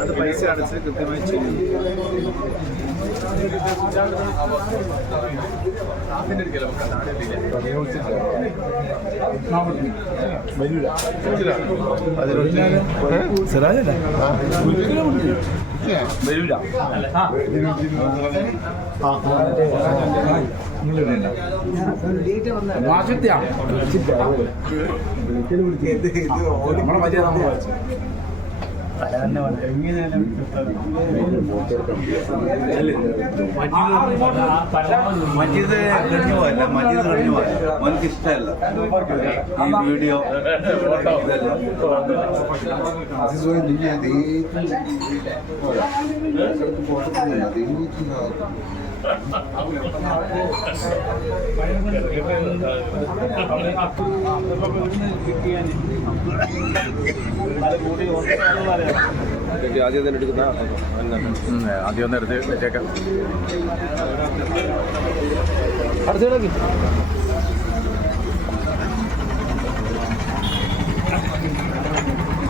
അത് പൈസ അടച്ച് കൃത്യമായി ചെയ്യും സിറാജല്ല വരൂല. ആ. ആ. മജീദ് കഴിഞ്ഞു പോയല്ല മജീദ് കഴിഞ്ഞു പോയ മോനക്ക് ഇഷ്ടമല്ല ഈ വീഡിയോ ആദ്യം തന്നെ എടുക്കുന്ന ആദ്യം ഒന്ന് എടുത്ത് വെച്ചേക്കാം.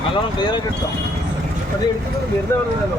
നല്ലോണം ക്ലിയർ ആയിട്ട് എടുത്തോ. അത് എടുക്കുന്നത് വെറുതെ പറഞ്ഞല്ലോ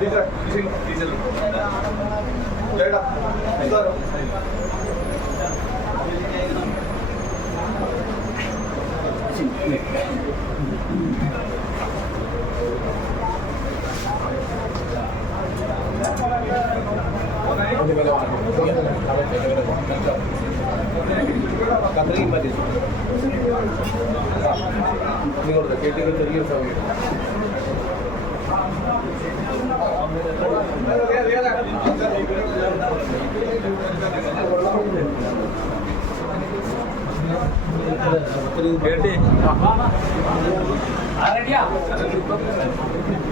డీజిల్ డీజిల్ డేటా കന്ത്രയും മതി നിങ്ങളുടെ കേട്ടിയുടെ ചെറിയൊരു സമയം കേട്ടി ആരടിയാ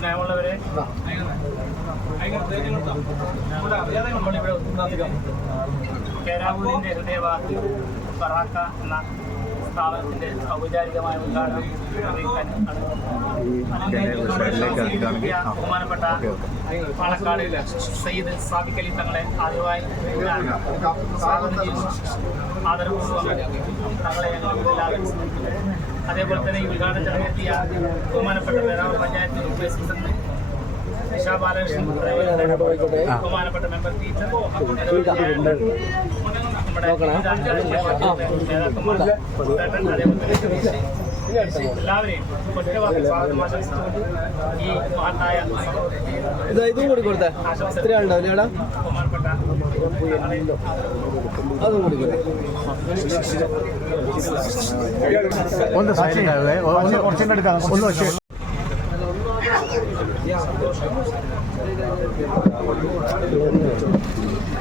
സ്നേഹമുള്ളവരെ നമ്മളിവിടെ ഒത്തുകൂടിയത് കേരാവൂരിന്റെ ഹൃദയഭാഗത്ത് ബറാക്ക എന്ന സ്ഥാപനത്തിന്റെ ഔപചാരികമായ ഉദ്ഘാടനം. ബഹുമാനപ്പെട്ട പാലക്കാട് സയ്യിദ് സാദിഖ് അലി തങ്ങളെ ആദ്യമായി സ്വാഗതം ചെയ്യുന്നു ആദരപൂർവം തങ്ങളെ ഞങ്ങൾ എല്ലാവരും. അതേപോലെ തന്നെ ഈ ഉദ്ഘാടന ചടങ്ങെത്തിയ ബഹുമാനപ്പെട്ട പേരാവൂർ പഞ്ചായത്ത് പ്രസിഡന്റ് നിഷാ ബാലകൃഷ്ണൻ ബഹുമാനപ്പെട്ട മെമ്പർ ടീച്ചർ. എല്ലാവരെയും ഇതാ കൂടി കൊടുത്തേ. ഇത്ര ആളുണ്ടാവില്ല എടാ ബഹുമാനപ്പെട്ട ഒന്ന് സൈലന്റ് ആവേ ഒന്ന് കുറച്ചും എടുക്കാം. ഒന്ന് പക്ഷേ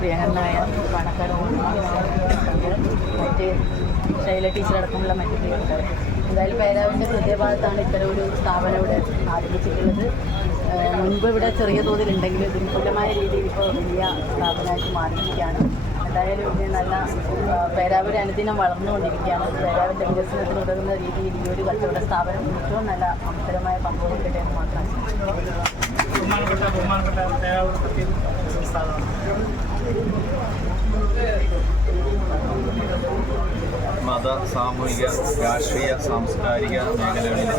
പ്രിയങ്കരനായ പണക്കാരൻ മറ്റ് ശൈല ടീച്ചറടക്കമുള്ള മറ്റ് പ്രിയങ്കർ എന്തായാലും പേരാവിന്റെ ഹൃദയഭാഗത്താണ് ഇത്തരം ഒരു സ്ഥാപനം ഇവിടെ ആരംഭിച്ചിട്ടുള്ളത്. മുൻപ് ഇവിടെ ചെറിയ തോതിലുണ്ടെങ്കിലും ഇത് വിപുലമായ രീതിയിൽ ഇപ്പോൾ വലിയ സ്ഥാപനമായിട്ട് മാറിയിരിക്കുകയാണ്. എന്തായാലും ഇവിടെ നല്ല പേരാവൂർ അനുദിനം വളർന്നുകൊണ്ടിരിക്കുകയാണ്. പേരാവിന്റെ വികസനത്തിന് ഉതകുന്ന രീതിയിൽ ഈ ഒരു കച്ചവട സ്ഥാപനം ഏറ്റവും നല്ല അവസരമായ പങ്കുവഹിക്കട്ടെ എന്ന് മാത്രം. ബഹുമാനപ്പെട്ട ബഹുമാനപ്പെട്ട സംസ്ഥാനം മത സാമൂഹിക രാഷ്ട്രീയ സാംസ്കാരിക മേഖലകളിലെ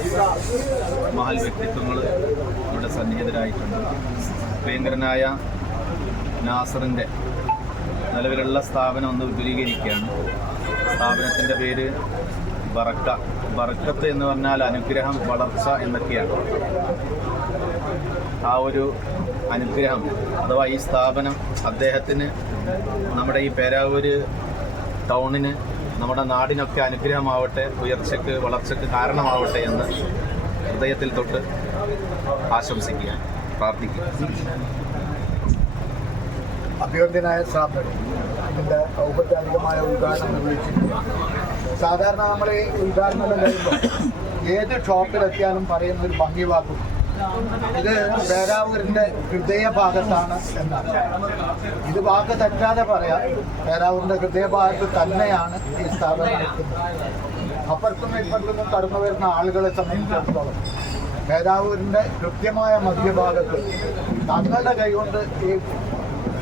മഹൽ വ്യക്തിത്വങ്ങൾ ഇവിടെ സന്നിഹിതരായിട്ടുണ്ട്. പ്രിയങ്കരനായ നാസറിന്റെ നിലവിലുള്ള സ്ഥാപനം ഒന്ന് വിപുലീകരിക്കുകയാണ് സ്ഥാപനത്തിന്റെ പേര് ബറക്ക. ബറക്കത്ത് എന്ന് പറഞ്ഞാൽ അനുഗ്രഹം വളർച്ച എന്നൊക്കെയാണ്. ആ ഒരു അനുഗ്രഹം അഥവാ ഈ സ്ഥാപനം അദ്ദേഹത്തിന് നമ്മുടെ ഈ പേരാവൂര് ടൗണിന് നമ്മുടെ നാടിനൊക്കെ അനുഗ്രഹമാവട്ടെ ഉയർച്ചയ്ക്ക് വളർച്ചയ്ക്ക് കാരണമാവട്ടെ എന്ന് ഹൃദയത്തിൽ തൊട്ട് ആശംസിക്കുക പ്രാർത്ഥിക്കുക അഭ്യർത്ഥനായ സ്ഥാപനം ഔപചാരികമായ ഉദ്ഘാടനം വിളിച്ചിട്ടുണ്ട് സാധാരണ നമ്മൾ ഈ ഉദ്ഘാടനം ഏത് ഷോപ്പിലെത്തിയാലും പറയുന്ന ഒരു ഭംഗി വാക്കും ഇത് പേരാവൂരിന്റെ ഹൃദയഭാഗത്താണ് എന്നാണ്. ഇത് വാക്ക് തെറ്റാതെ പറയാം. പേരാവൂരിന്റെ ഹൃദയഭാഗത്ത് തന്നെയാണ് ഈ സ്ഥാപനം നടക്കുന്നത്. അപ്പുറത്തും ഇപ്പുറത്തും കടന്നു വരുന്ന ആളുകളെ സംബന്ധിച്ചിടത്തോളം പേരാവൂരിന്റെ കൃത്യമായ മധ്യഭാഗത്ത് തങ്ങളുടെ കൈകൊണ്ട് ഈ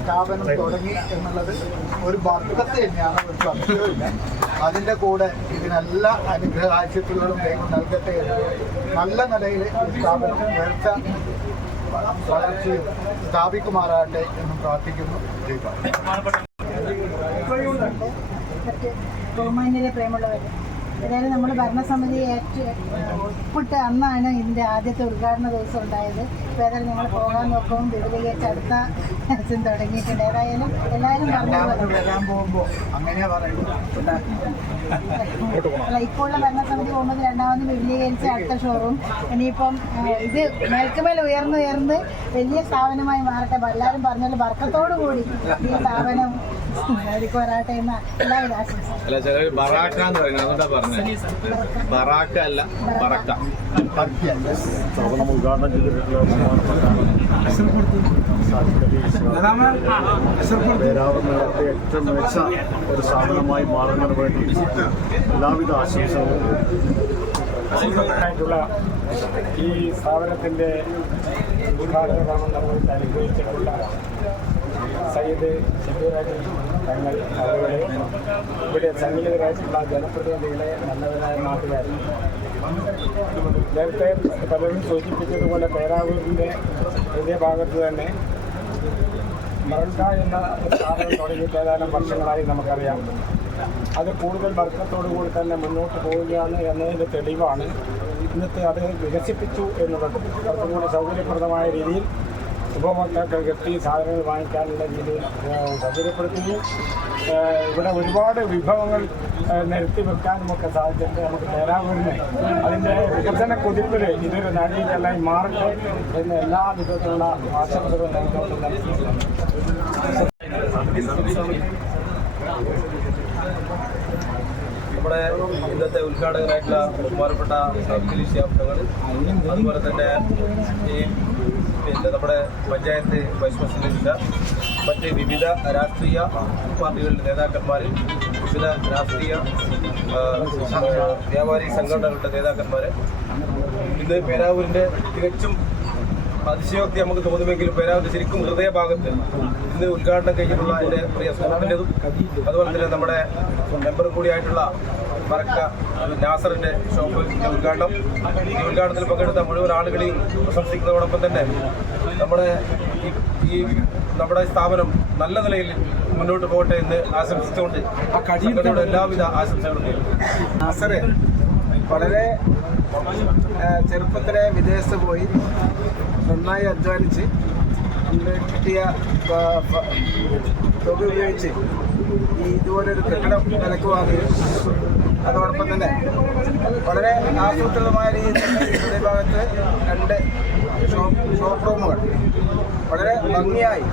സ്ഥാപനം തുടങ്ങി എന്നുള്ളത് ഒരു ഭക്തത്തെ തന്നെയാണ് ഒരു സംശയമില്ല അതിന്റെ കൂടെ ഇതിനല്ല അനുഗ്രഹ ആവശ്യത്തിലുള്ള ദൈവം നൽകട്ടെ എന്ന് നല്ല നിലയിൽ സ്ഥാപനം ഉയർച്ച വളർച്ചയും സ്ഥാപിക്കുമാറാകട്ടെ എന്നും പ്രാർത്ഥിക്കുന്നു. ദൈവം പ്രേമുള്ളവരെ ബഹുമാന്യരെ പ്രേമുള്ളവർ ഏതായാലും നമ്മുടെ ഭരണസമിതി ഒപ്പിട്ട് അന്നാണ് ഇതിന്റെ ആദ്യത്തെ ഉദ്ഘാടന ദിവസം ഉണ്ടായത്. ഇപ്പോൾ ഏതായാലും ഞങ്ങൾ പോകാൻ നോക്കും. വിപുലീകരിച്ച് അടുത്ത ദിവസം തുടങ്ങിയിട്ടുണ്ട്. ഏതായാലും എല്ലാവരും പറഞ്ഞു അല്ല ഇപ്പോഴുള്ള ഭരണസമിതി പോകുമ്പോൾ രണ്ടാമത് വിപുലീകരിച്ച് അടുത്ത ഷോറൂം. ഇനിയിപ്പം ഇത് മേൽക്കുമേൽ ഉയർന്നുയർന്ന് വലിയ സ്ഥാപനമായി മാറട്ടെ. എല്ലാവരും പറഞ്ഞാൽ വർക്കത്തോടു കൂടി ഈ സ്ഥാപനം അല്ല ചില ബറാക്ക എന്ന് പറയുന്നത് അതുകൊണ്ടാ പറഞ്ഞത്. ബറാക്ക അല്ല ബറക്ക. ഏറ്റവും മികച്ച ഒരു സ്ഥാപനമായി മാറുന്നതിന് വേണ്ടി എല്ലാവിധ ആശംസകളും. ആയിട്ടുള്ള ഈ സ്ഥാപനത്തിന്റെ ഉദ്ഘാടന കർമ്മം നിർവഹിച്ച് അനുഗ്രഹിച്ചിട്ടുള്ള സയ്യിദ് ഷബീറാജി തങ്ങൾ അവരുടെ ഇവിടെ സന്നിഹിതരായിട്ടുള്ള ജനപ്രതിനിധികളെ നല്ലവരായ നാട്ടുകാർ. നേരത്തെ പലരും സൂചിപ്പിച്ചതുപോലെ പേരാവൂരിന്റെ ഹൃദയഭാഗത്ത് തന്നെ മറണ്ട എന്ന സ്ഥാപനം തുടങ്ങിയിട്ട് ഏതാനും വർഷങ്ങളായി നമുക്കറിയാം. അത് കൂടുതൽ വർക്കത്തോടു കൂടി തന്നെ മുന്നോട്ട് പോവുകയാണ് എന്നതിന്റെ തെളിവാണ് ഇന്നത്തെ അത് വികസിപ്പിച്ചു എന്നുള്ളത്. കുറച്ചും കൂടി സൗകര്യപ്രദമായ രീതിയിൽ ഉപഭോക്താക്കൾക്ക് എത്തി സാധനങ്ങൾ വാങ്ങിക്കാനുള്ള രീതിയിൽ സൗകര്യപ്പെടുത്തുകയും ഇവിടെ ഒരുപാട് വിഭവങ്ങൾ നിരത്തി വെക്കാൻ നമുക്ക് സാധിച്ചിട്ടുണ്ട് നമുക്ക് തേരാവൂരിനെ. അതിന്റെ വികസന കുതിപ്പിൽ ഇതൊരു നാഴികക്കല്ലായി മാറട്ടെ എന്ന് എല്ലാ വിധത്തിലുള്ള ആശംസകളും നമ്മുടെ ഇന്നത്തെ ഉദ്ഘാടകരായിട്ടുള്ള ബഹുമാനപ്പെട്ട ശാബ്ദങ്ങൾ അതുപോലെ തന്നെ ഈ പിന്നെ നമ്മുടെ പഞ്ചായത്ത് വൈസ് പ്രസിഡന്റില്ല മറ്റ് വിവിധ രാഷ്ട്രീയ പാർട്ടികളുടെ നേതാക്കന്മാർ വിവിധ രാഷ്ട്രീയ വ്യാപാരി സംഘടനകളുടെ നേതാക്കന്മാർ ഇന്ന് പേരാവൂരിന്റെ തികച്ചും അതിശയോക്തി നമുക്ക് തോന്നുമെങ്കിലും പേരാവിന്റെ ശരിക്കും ഹൃദയഭാഗത്ത് ഇന്ന് ഉദ്ഘാടനം കഴിഞ്ഞിട്ടുള്ള എന്റെ പ്രിയ സുഹൃത്തിന്റെതും അതുപോലെ തന്നെ നമ്മുടെ മെമ്പർ കൂടിയായിട്ടുള്ള മറക്ക നാസറിന്റെ ഷോപ്പിന്റെ ഉദ്ഘാടനം. ഈ ഉദ്ഘാടനത്തിൽ പങ്കെടുത്ത മുഴുവൻ ആളുകളെയും പ്രശംസിക്കുന്നതോടൊപ്പം തന്നെ നമ്മുടെ ഈ- നമ്മുടെ സ്ഥാപനം നല്ല നിലയിൽ മുന്നോട്ട് പോകട്ടെ എന്ന് ആശംസിച്ചുകൊണ്ട് ആ കടിയുടെ എല്ലാവിധ ആശംസകളും നാസറെ വളരെ ചെറുപ്പത്തിലെ വിദേശത്ത് പോയി നന്നായി അധ്വാനിച്ച് കിട്ടിയ തുക ഉപയോഗിച്ച് ഈ ഇതുപോലൊരു കെട്ടിടം നിലയ്ക്ക് വാങ്ങുകയും അതോടൊപ്പം തന്നെ വളരെ ആസൂത്രിതമായ രീതിയിൽ ഭാഗത്ത് രണ്ട് ഷോപ്പ് റൂമുകൾ വളരെ ഭംഗിയായി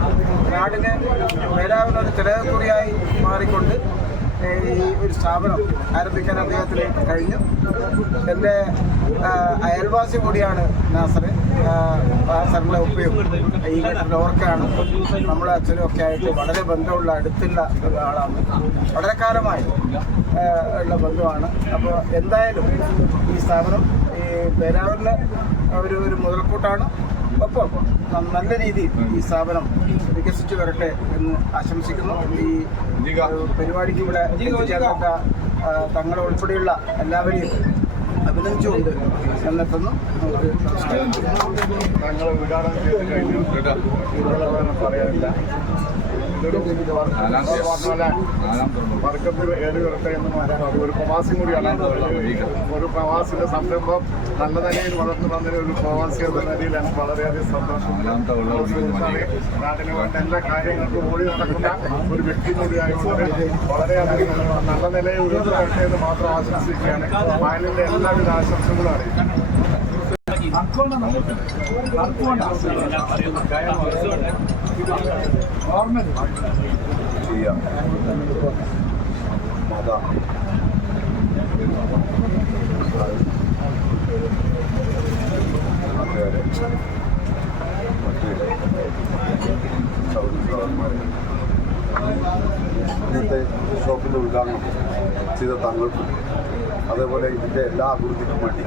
നാടിന് വരാവുന്ന ഒരു തിരക്കുറിയായി മാറിക്കൊണ്ട് ഈ ഒരു സ്ഥാപനം ആരംഭിക്കാൻ അദ്ദേഹത്തിന് കഴിഞ്ഞു. എന്റെ അയൽവാസി കൂടിയാണ് നാസർ നാസറിന്റെ ഉപ്പയും ഈ ലോർക്കാണ്. നമ്മുടെ അച്ഛനും ഒക്കെ ആയിട്ട് വളരെ ബന്ധമുള്ള അടുത്തുള്ള ഒരു ആളാണ് വളരെ കാലമായി ഉള്ള ബന്ധുവാണ്. അപ്പോൾ എന്തായാലും ഈ സ്ഥാപനം ഈ പേരാവൂരിന് ഒരു ഒരു മുതൽക്കൂട്ടാണ്. ഒപ്പം നല്ല രീതിയിൽ ഈ സ്ഥാപനം വികസിച്ചു വരട്ടെ എന്ന് ആശംസിക്കുന്നു. ഈ പരിപാടിക്ക് ഇവിടെ എത്തിച്ചേർന്നിട്ട ആ, തങ്ങളെ ഉൾപ്പെടെയുള്ള എല്ലാവരെയും അഭിനന്ദിച്ചുകൊണ്ട് എന്നെത്തുന്നു നമുക്ക് ഞങ്ങൾ ഉദ്ഘാടനം ചെയ്ത് കഴിഞ്ഞു പറയാനില്ല വർക്കത്തിൽ ഏറി വരട്ടെ എന്ന് പറയാൻ ഒരു പ്രവാസി കൂടിയാണ്. ഒരു പ്രവാസിന്റെ സംരംഭം നല്ല നിലയിൽ വളർന്നു വന്നതിന് ഒരു പ്രവാസി എന്ന നിലയിൽ എനിക്ക് വളരെയധികം സന്തോഷം. നാടിന് വേണ്ട എല്ലാ കാര്യങ്ങൾക്കും ഓടി നടക്കുന്ന ഒരു വ്യക്തി കൂടിയായതുകൊണ്ട് വളരെയധികം നല്ല നിലയിൽ ഉയർന്നു വരട്ടെ എന്ന് മാത്രം ആശംസിക്കുകയാണ്. മാലിന്റെ എല്ലാവിധ ആശംസകളും അറിയിക്കും ചെയ്യാം മത നാട്ടുകാരെ മറ്റ് സൗഹൃദന്മാരെ ഇന്നത്തെ ഷോപ്പിന്റെ ഉദ്ഘാടനം ചെയ്ത താങ്കൾക്കും അതേപോലെ ഇതിന്റെ എല്ലാ അഭിവൃദ്ധിക്കും വേണ്ടി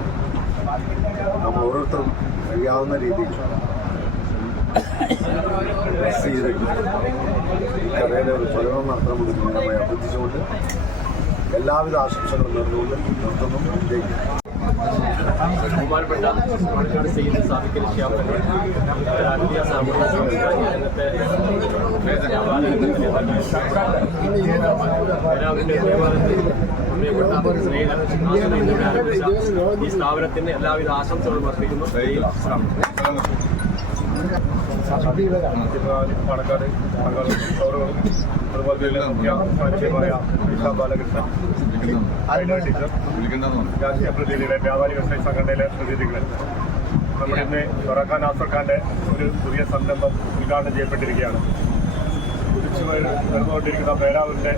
നമ്മൾ ഓരോരുത്തരും കഴിയാവുന്ന രീതിയിൽ ചെയ്ത് ഈ കടയുടെ ഒരു ചലനം നടത്തണമെന്ന് വിനീതമായി അഭ്യർത്ഥിച്ചുകൊണ്ട് എല്ലാവിധ ആശംസകളും നേർന്നുകൊണ്ട് നിർത്തുന്നു. ബഹുമാനപ്പെട്ട പാലക്കാട് ചെയ്യുന്ന സ്ഥാപിക്കൽ ശാപങ്ങൾ രാഷ്ട്രീയ സാമൂഹിക രംഗത്തെ വ്യാപാര രംഗത്തെ എന്നിവരെ ആരംഭിച്ച ഈ സ്ഥാപനത്തിന് എല്ലാവിധ ആശംസകളും അർപ്പിക്കുന്നു. പാണക്കാട് പാണക്കാട് സൗരവും അതുപോലെ തന്നെ സാന്നിധ്യമായ വിശാ ബാലകൃഷ്ണൻ. രാഷ്ട്രീയ പ്രതിനിധികളെ വ്യാപാരി വ്യവസായ സംഘടനയിലെ പ്രതിനിധികളെ നമ്മുടെ ഇന്ന് ഫറഖാൻ നാസർ ഖാന്റെ ഒരു പുതിയ സംരംഭം ഉദ്ഘാടനം ചെയ്യപ്പെട്ടിരിക്കുകയാണ്. കുതിച്ചു വരുന്നുകൊണ്ടിരിക്കുന്ന പേരാവിന്റെ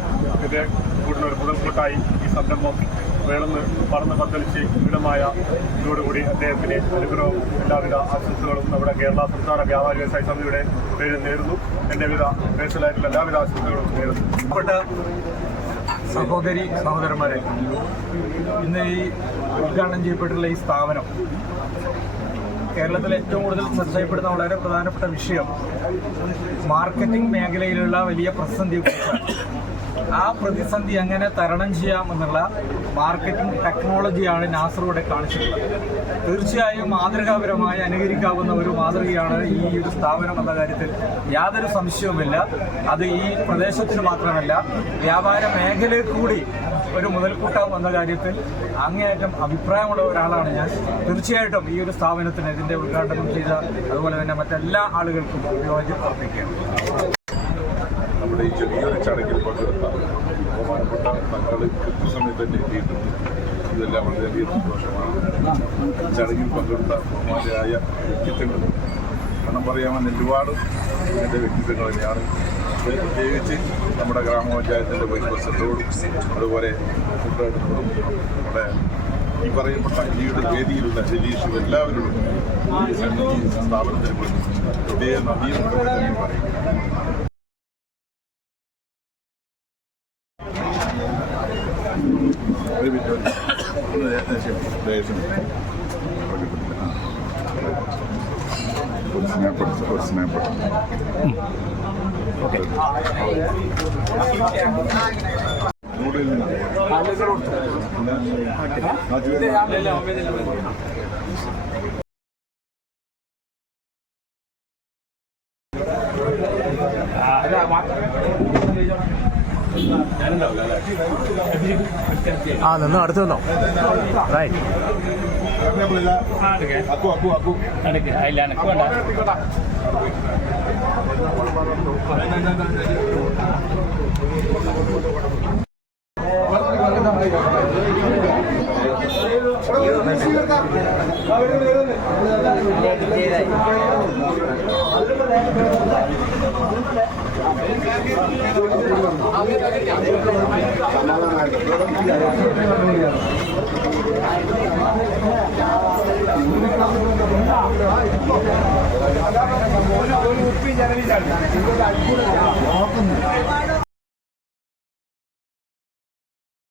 ഇത് കൂടുതൽ ഒരു മുതൽക്കൂട്ടായി സംരംഭം വേണമെന്ന് പറന്ന് പന്തലിച്ച് വിപുലമായ ഇതോടുകൂടി അദ്ദേഹത്തിന് അനുഗ്രഹവും എല്ലാവിധ ആശംസകളും നമ്മുടെ കേരള സംസ്ഥാന വ്യാപാരി വ്യവസായ സമിതിയുടെ പേരിൽ നേരുന്നു. എന്റെ വിധ പേഴ്സണലായിട്ടുള്ള എല്ലാവിധ ആശംസകളും നേരുന്നു. സഹോദരി സഹോദരന്മാരെ ഇന്ന് ഈ ഉദ്ഘാടനം ചെയ്യപ്പെട്ടുള്ള ഈ സ്ഥാപനം കേരളത്തിൽ ഏറ്റവും കൂടുതൽ ചർച്ച ചെയ്യപ്പെടുന്ന വളരെ പ്രധാനപ്പെട്ട വിഷയം മാർക്കറ്റിംഗ് മേഖലയിലുള്ള വലിയ പ്രതിസന്ധിയെക്കുറിച്ചാണ്. ആ പ്രതിസന്ധി എങ്ങനെ തരണം ചെയ്യാമെന്നുള്ള മാർക്കറ്റിംഗ് ടെക്നോളജിയാണ് നാസർ ഇവിടെ കാണിച്ചിട്ടുള്ളത്. തീർച്ചയായും മാതൃകാപരമായി അനുകരിക്കാവുന്ന ഒരു മാതൃകയാണ് ഈ ഒരു സ്ഥാപനം എന്ന കാര്യത്തിൽ യാതൊരു സംശയവുമില്ല. അത് ഈ പ്രദേശത്തിന് മാത്രമല്ല വ്യാപാര മേഖലയിൽ കൂടി ഒരു മുതൽക്കൂട്ടാം എന്ന കാര്യത്തിൽ അങ്ങേയറ്റം അഭിപ്രായമുള്ള ഒരാളാണ് ഞാൻ. തീർച്ചയായിട്ടും ഈ ഒരു സ്ഥാപനത്തിന് ഇതിന്റെ ഉദ്ഘാടനം ചെയ്ത അതുപോലെ തന്നെ മറ്റെല്ലാ ആളുകൾക്കും അഭിവാദ്യം അർപ്പിക്കുകയാണ് നമ്മുടെ ഈ ചെറിയൊരു ചടങ്ങിൽ പങ്കെടുത്ത ബഹുമാനപ്പെട്ട തങ്ങൾ കൃത്യസമയത്ത് തന്നെ എത്തിയിട്ടുണ്ട് ഇതെല്ലാം വളരെയധികം സന്തോഷമാണ്. ചടങ്ങിൽ പങ്കെടുത്ത ബഹുമാനായ വ്യക്തിത്വങ്ങൾ കാരണം പറയാമെന്ന് ഒരുപാട് എന്റെ വ്യക്തിത്വങ്ങൾ തന്നെയാണ്. പ്രത്യേകിച്ച് നമ്മുടെ ഗ്രാമപഞ്ചായത്തിന്റെ വൈസ് പ്രസിഡന്റോടും അതുപോലെ കൂട്ടുകാരോടും നമ്മുടെ ഈ പറയപ്പെട്ട ഒരു വേദിയിലുള്ള രജീഷും എല്ലാവരോടും ഈ സ്ഥാപനത്തിന് പ്രത്യേക നന്ദിയും കൃതജ്ഞതയും പറയും ഒരു മിനിറ്റ് ഒന്ന് ദേശം ദേശം ഒരു സ്നാപ്പ് എടുത്ത് ഒരു സ്നാപ്പ് നൂറിൽ നിന്ന് ആ നിന്ന് അടുത്ത് നിന്നോ റൈറ്റ് ഇല്ല എനക്ക് വേണ്ട സമാധാനമായിട്ട് ജനവിലാണ്